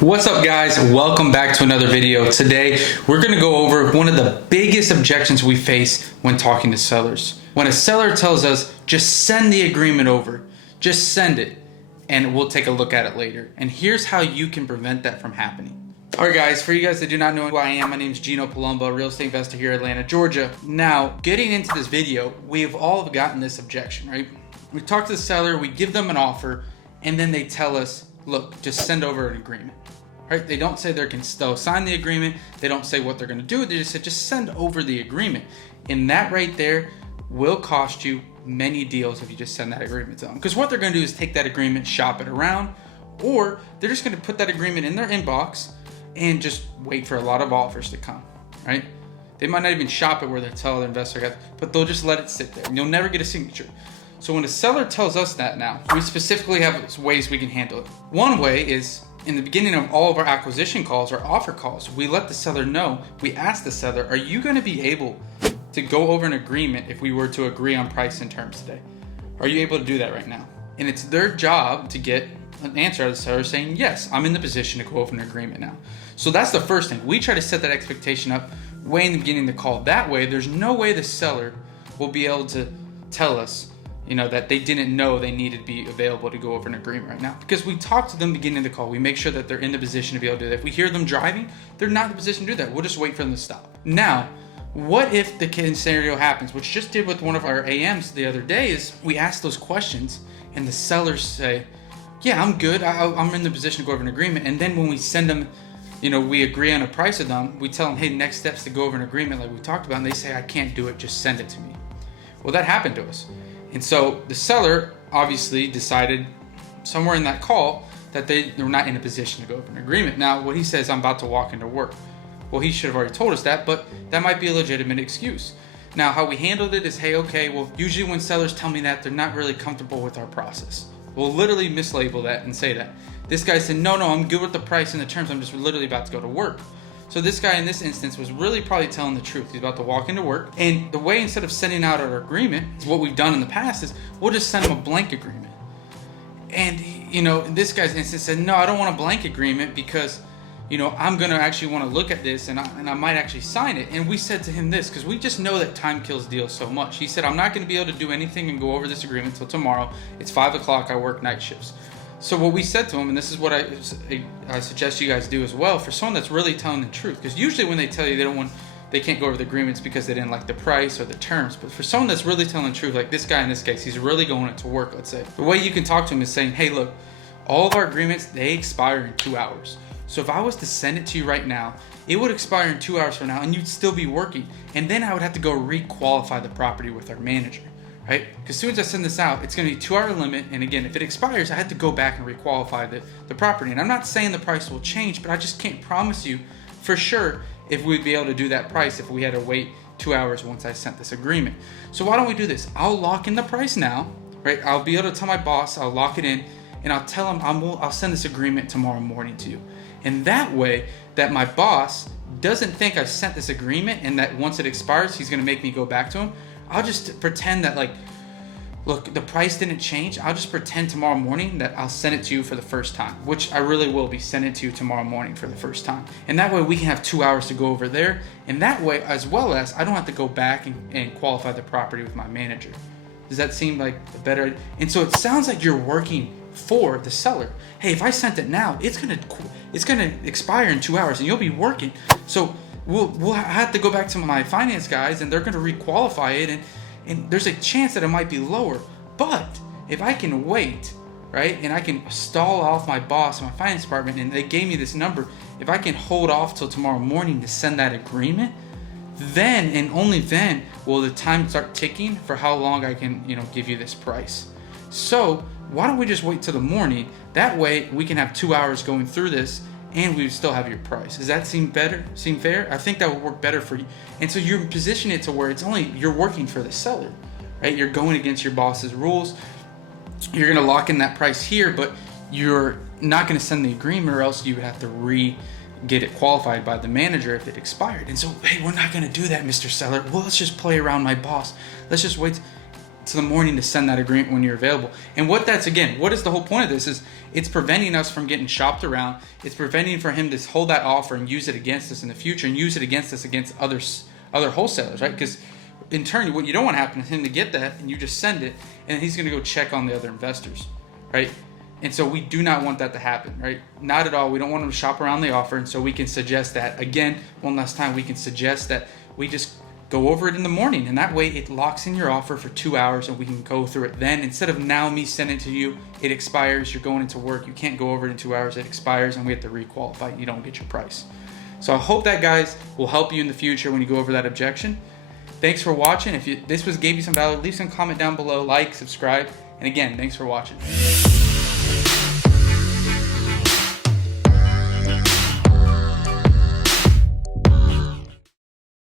What's up guys, welcome back to another video. Today we're going to go over one of the biggest objections we face when talking to sellers. When a seller tells us just send the agreement over, just send it and we'll take a look at it later. And here's how you can prevent that from happening. Alright guys, for you guys that do not know who I am, my name is Gino Palumbo, real estate investor here in Atlanta, Georgia. Now, getting into this video, we've all gotten this objection, right? We talk to the seller, we give them an offer, and then they tell us, look, just send over an agreement. Right? They don't say they'll sign the agreement. They don't say what they're going to do. They just say, just send over the agreement. And that right there will cost you many deals if you just send that agreement to them. Because what they're going to do is take that agreement, shop it around, or they're just going to put that agreement in their inbox and just wait for a lot of offers to come, right? They might not even shop it where they tell their investor, but they'll just let it sit there and you'll never get a signature. So when a seller tells us that now, we specifically have ways we can handle it. One way is, in the beginning of all of our acquisition calls or offer calls, we let the seller know, we ask the seller, are you going to be able to go over an agreement if we were to agree on price and terms today? Are you able to do that right now? And it's their job to get an answer out of the seller saying, yes, I'm in the position to go over an agreement now. So that's the first thing. We try to set that expectation up way in the beginning of the call. That way, there's no way the seller will be able to tell us that they didn't know they needed to be available to go over an agreement right now. Because we talk to them beginning of the call. We make sure that they're in the position to be able to do that. If we hear them driving, they're not in the position to do that. We'll just wait for them to stop. Now, what if the scenario happens, which just did with one of our AMs the other day, is we ask those questions and the sellers say, yeah, I'm good. I'm in the position to go over an agreement. And then when we send them, we agree on a price with them, we tell them, hey, next steps to go over an agreement like we talked about. And they say, I can't do it. Just send it to me. Well, that happened to us. And so the seller obviously decided somewhere in that call that they were not in a position to go over an agreement. Now, what he says, I'm about to walk into work. Well, he should have already told us that, but that might be a legitimate excuse. Now, how we handled it is, hey, okay, well, usually when sellers tell me that, they're not really comfortable with our process. We'll literally mislabel that and say that. This guy said, no, I'm good with the price and the terms. I'm just literally about to go to work. So this guy in this instance was really probably telling the truth. He's about to walk into work. And the way, instead of sending out our agreement, what we've done in the past is we'll just send him a blank agreement. And, in this guy's instance said, no, I don't want a blank agreement because, I'm going to actually want to look at this and I might actually sign it. And we said to him this, because we just know that time kills deals so much. He said, I'm not going to be able to do anything and go over this agreement until tomorrow. It's 5 o'clock. I work night shifts. So what we said to him, and this is what I suggest you guys do as well, for someone that's really telling the truth, because usually when they tell you they can't go over the agreements because they didn't like the price or the terms, but for someone that's really telling the truth, like this guy in this case, he's really going to work, let's say. The way you can talk to him is saying, hey, look, all of our agreements, they expire in 2 hours. So if I was to send it to you right now, it would expire in 2 hours from now and you'd still be working. And then I would have to go re-qualify the property with our manager. Right? Because as soon as I send this out, it's going to be a 2 hour limit. And again, if it expires, I have to go back and requalify the property. And I'm not saying the price will change, but I just can't promise you for sure if we'd be able to do that price if we had to wait 2 hours once I sent this agreement. So why don't we do this? I'll lock in the price now, right? I'll be able to tell my boss, I'll lock it in, and I'll tell him I'll send this agreement tomorrow morning to you. And that way that my boss doesn't think I've sent this agreement and that once it expires, he's going to make me go back to him. I'll just pretend that look, the price didn't change. I'll just pretend tomorrow morning that I'll send it to you for the first time, which I really will be sending it to you tomorrow morning for the first time. And that way we can have 2 hours to go over there. And that way, as well as I don't have to go back and qualify the property with my manager. Does that seem like a better? And so it sounds like you're working for the seller. Hey, if I sent it now, it's gonna expire in 2 hours and you'll be working. So we'll have to go back to my finance guys and they're going to requalify it and there's a chance that it might be lower. But if I can wait, right, and I can stall off my boss and my finance department and they gave me this number, if I can hold off till tomorrow morning to send that agreement, then and only then will the time start ticking for how long I can, give you this price. So why don't we just wait till the morning? That way we can have 2 hours going through this and we still have your price. Does that seem better? Seem fair? I think that would work better for you. And so you're positioning it to where you're working for the seller, right? You're going against your boss's rules. You're gonna lock in that price here, but you're not gonna send the agreement or else you would have to get it qualified by the manager if it expired. And so, hey, we're not gonna do that, Mr. Seller. Well, let's just play around my boss. Let's just wait. to the morning to send that agreement when you're available. And what that's, again, what is the whole point of this is it's preventing us from getting shopped around. It's preventing for him to hold that offer and use it against us in the future and use it against us against other wholesalers, right? Because in turn, what you don't want to happen is him to get that and you just send it and he's going to go check on the other investors, right? And so we do not want that to happen, right? Not at all. We don't want him to shop around the offer. And so we can suggest that, again, one last time, we can suggest that we just go over it in the morning. And that way it locks in your offer for 2 hours and we can go through it then. Instead of now me sending it to you, it expires, you're going into work, you can't go over it in 2 hours, it expires and we have to requalify, you don't get your price. So I hope that, guys, will help you in the future when you go over that objection. Thanks for watching. If this gave you some value, leave some comment down below, like, subscribe. And again, thanks for watching.